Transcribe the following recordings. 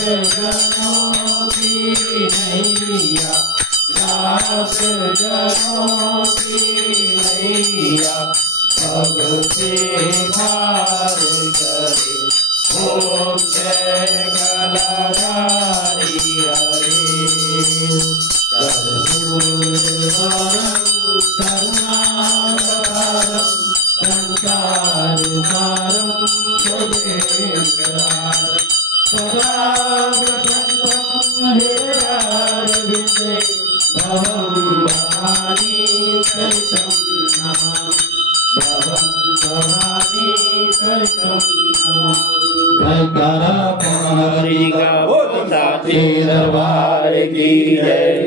जनों की नैया, नाथ जनों की नैया, सबसे पार करे। ओम जय गलाधारी हरे। सर्वगुरुवरं करुणावतारं संसारसारं भुजगेन्द्रहारं सदा वसन्तं हृदयारविन्दे भवं भवानी सहितं नमामि। भवं भवानी सहितं जयकारा हरि का बोल साचे दरबार की जय।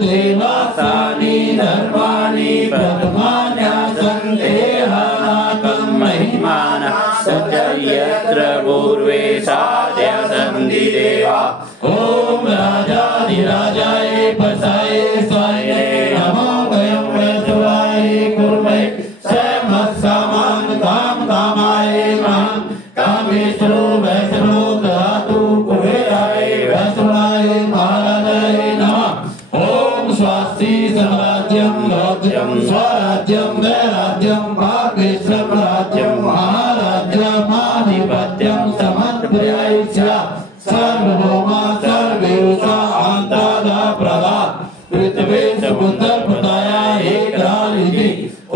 देवासानि धर्माणि प्रथमान्यासन्देहानाकं महिमानः सत्ययत्र पूर्वे साध्यसन्ति देवा। ॐ राजाधिराजाय पसाय स्वाय नमो वयं वैष्णवाय कुर्महे स्वमस्सामान् काम कामाय महान् कामेश्वरो वैष्णवो ददातु कुबेराय वैष्णवाय महाराजाय नमः। ओम स्वास्ति स्वराज्यं राज्यं स्वराज्यं वैराज्यं भाग्येश्वर राज्यं महाराज्यमाधिपत्यं समर्पयामि। सर्वभौमा सर्वेषा आन्तादा प्रदा पृथ्वी समुद्र प्रदाया एकरालिति।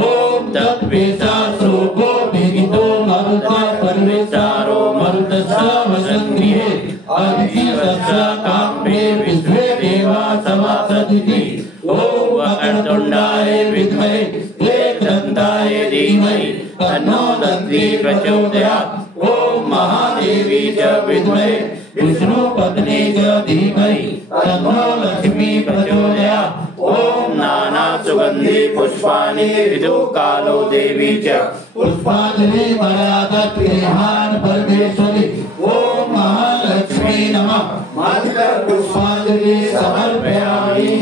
ओम तत्वेषा श्लोको विदितो मरुता परिवेशारो मरुतस्य वसन्गृहे अदितिवस्य काम्ये विश्वे देवा सभासदिति। ओम वक्रतुण्डाय विद्महे एकदन्ताय धीमहि तन्नो दन्ती प्रचोदयात्। ओम महादेवी च विद्महे विष्णुपत्नी च धीमहि तन्नो लक्ष्मी प्रचोदयात्। ओम नाना सुगंधि पुष्पाणि ऋतुकालो देवी च पुष्पांजलि मर्यादत्तेहान परमेश्वरी। ओम महालक्ष्मी नमः। मात्र पुष्पांजलि समर्पयामि।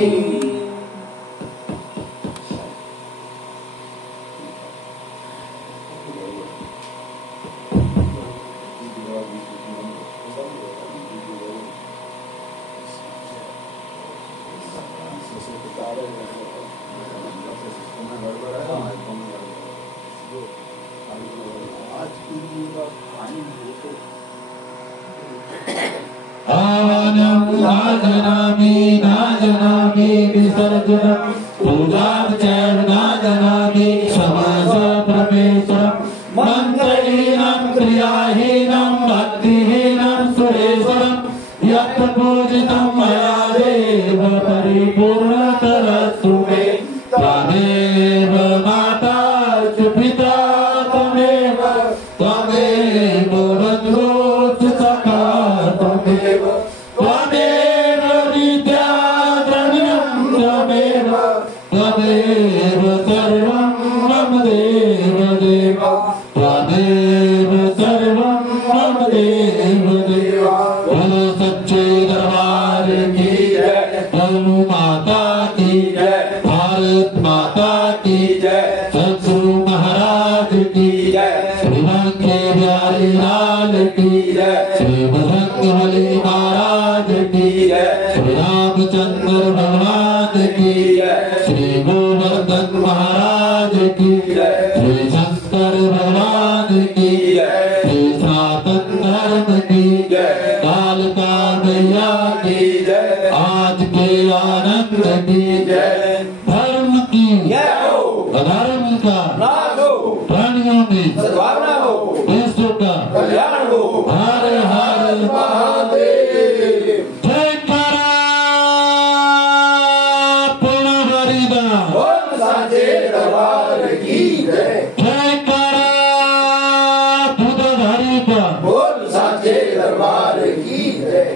नाजनामि विसर्जनम पूजार्चन नाजनामि समास परमेश्वरम मंत्रहीनं क्रियाहीनं भक्तिहीनं सुरेश्वरम यत् पूजितं मया देव परिपूर्णतरस्तु मे। त्वमेव माता च पिता त्वमेव त्वमेव बन्धुः च सखा त्वमेव त्वमेव विद्या द्रविणं त्वमेव त्वमेव सर्वं मम देव देव त्वमेव सर्वं मम देव देव। बोलो सच्चे दरबार की जय। गौ माता की जय। भारत माता की जय। सद्गुरु महाराज की जय। श्रीमंत बिहारी लाल की जय। श्री बजरंगबली महाराज की जय। श्री रामचंद्र भगवान की जय। श्री गोवर्धन महाराज की जय। श्री शंकर भगवान की जय। श्री सनातन धर्म की जय। कालिका मैया की जय। आज के आनंद की जय। धर्म की अधर्म का प्राणियों में सद्भावना हो, विश्व का कल्याण हो। हर हर महादेव। जयकारा पूर्ण हरिदास। बोल साचे दरबार की जय। जयकारा दूधधारी का। बोल साचे दरबार की जय।